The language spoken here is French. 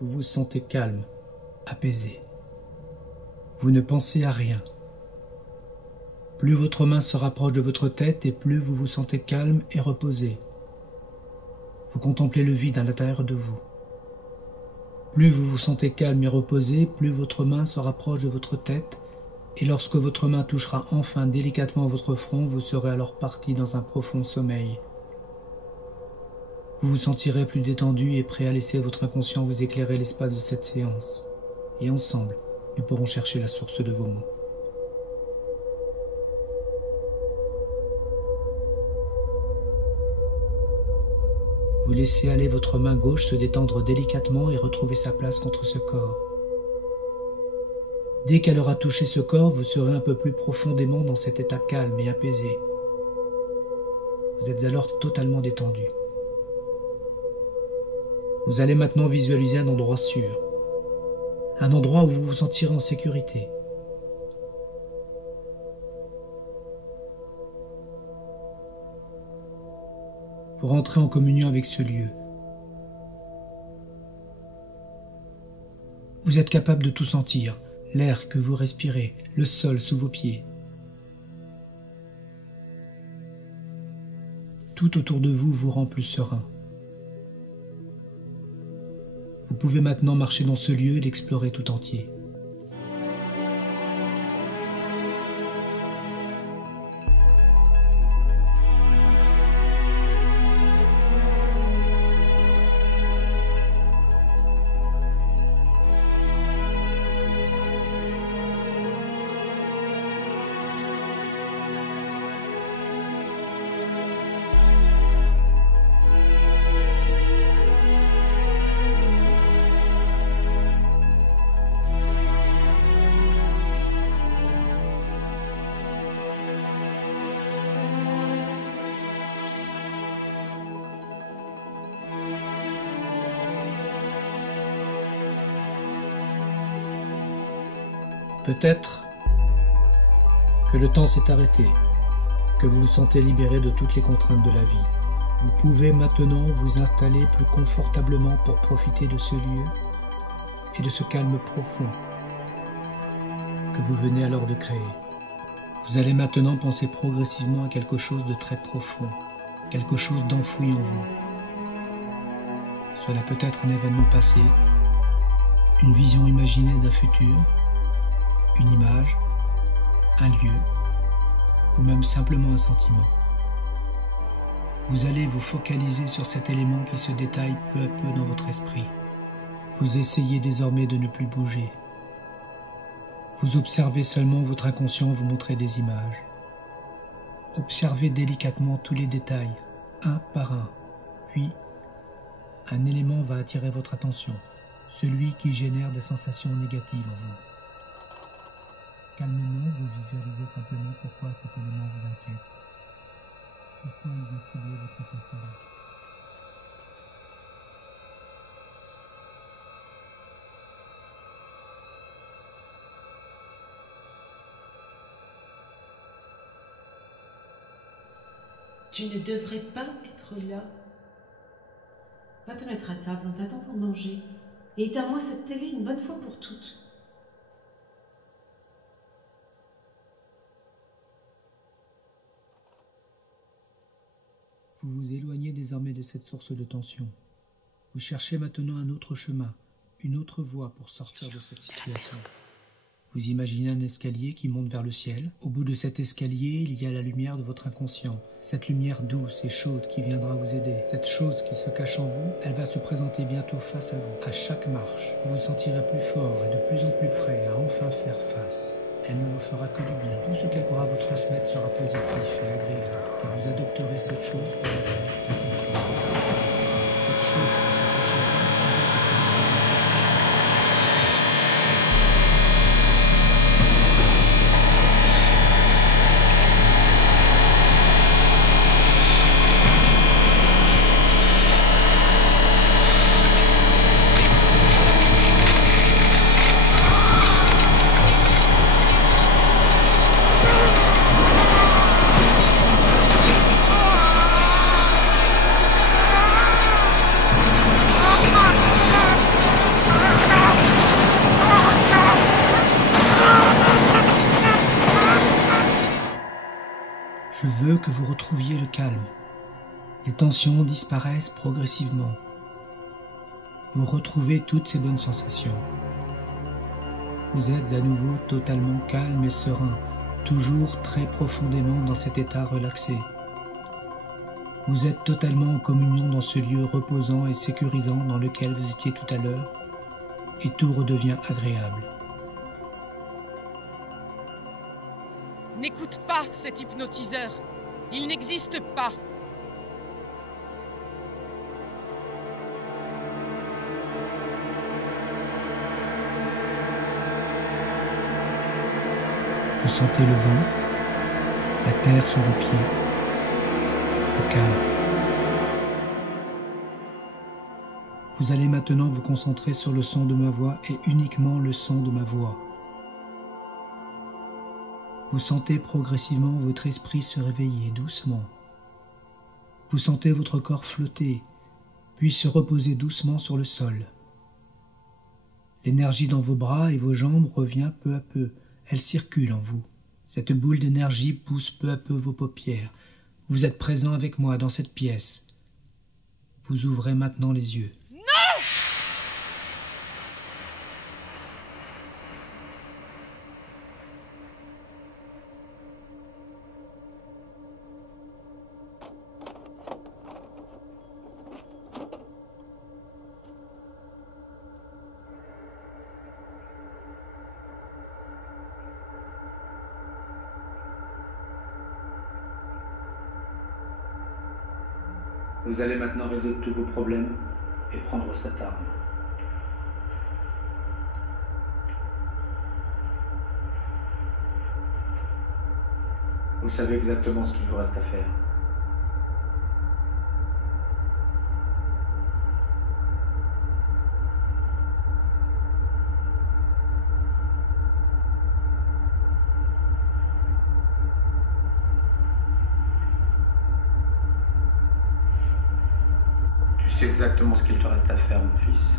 Vous vous sentez calme, apaisé. Vous ne pensez à rien. Plus votre main se rapproche de votre tête et plus vous vous sentez calme et reposé. Vous contemplez le vide à l'intérieur de vous. Plus vous vous sentez calme et reposé, plus votre main se rapproche de votre tête et lorsque votre main touchera enfin délicatement votre front, vous serez alors parti dans un profond sommeil. Vous vous sentirez plus détendu et prêt à laisser votre inconscient vous éclairer l'espace de cette séance. Et ensemble, nous pourrons chercher la source de vos maux. Vous laissez aller votre main gauche se détendre délicatement et retrouver sa place contre ce corps. Dès qu'elle aura touché ce corps, vous serez un peu plus profondément dans cet état calme et apaisé. Vous êtes alors totalement détendu. Vous allez maintenant visualiser un endroit sûr, un endroit où vous vous sentirez en sécurité. Pour entrer en communion avec ce lieu, vous êtes capable de tout sentir, l'air que vous respirez, le sol sous vos pieds. Tout autour de vous vous rend plus serein. Vous pouvez maintenant marcher dans ce lieu et l'explorer tout entier. Peut-être que le temps s'est arrêté, que vous vous sentez libéré de toutes les contraintes de la vie. Vous pouvez maintenant vous installer plus confortablement pour profiter de ce lieu et de ce calme profond que vous venez alors de créer. Vous allez maintenant penser progressivement à quelque chose de très profond, quelque chose d'enfoui en vous. Cela peut être un événement passé, une vision imaginée d'un futur, une image, un lieu, ou même simplement un sentiment. Vous allez vous focaliser sur cet élément qui se détaille peu à peu dans votre esprit. Vous essayez désormais de ne plus bouger. Vous observez seulement votre inconscient vous montrer des images. Observez délicatement tous les détails, un par un, puis un élément va attirer votre attention, celui qui génère des sensations négatives en vous. Calmement, vous visualisez simplement pourquoi cet élément vous inquiète. Pourquoi il vient troubler votre état serein. Tu ne devrais pas être là. Va te mettre à table, on t'attend pour manger. Et éteins-moi cette télé une bonne fois pour toutes. Vous vous éloignez désormais de cette source de tension. Vous cherchez maintenant un autre chemin, une autre voie pour sortir de cette situation. Vous imaginez un escalier qui monte vers le ciel. Au bout de cet escalier, il y a la lumière de votre inconscient. Cette lumière douce et chaude qui viendra vous aider. Cette chose qui se cache en vous, elle va se présenter bientôt face à vous. À chaque marche, vous vous sentirez plus fort et de plus en plus prêt à enfin faire face. Elle ne vous fera que du bien. Tout ce qu'elle pourra vous transmettre sera positif et agréable. Et vous adopterez cette chose pour la paix, la confiance. Cette chose qui se cache en vous, elle va se présenter bientôt face à vous. Je veux que vous retrouviez le calme. Les tensions disparaissent progressivement. Vous retrouvez toutes ces bonnes sensations. Vous êtes à nouveau totalement calme et serein, toujours très profondément dans cet état relaxé. Vous êtes totalement en communion dans ce lieu reposant et sécurisant dans lequel vous étiez tout à l'heure, et tout redevient agréable. N'écoute pas cet hypnotiseur. Il n'existe pas. Vous sentez le vent, la terre sous vos pieds, le calme. Vous allez maintenant vous concentrer sur le son de ma voix et uniquement le son de ma voix. Vous sentez progressivement votre esprit se réveiller doucement. Vous sentez votre corps flotter, puis se reposer doucement sur le sol. L'énergie dans vos bras et vos jambes revient peu à peu. Elle circule en vous. Cette boule d'énergie pousse peu à peu vos paupières. Vous êtes présent avec moi dans cette pièce. Vous ouvrez maintenant les yeux. Vous allez maintenant résoudre tous vos problèmes et prendre cette arme. Vous savez exactement ce qu'il vous reste à faire. Tu sais exactement ce qu'il te reste à faire, mon fils.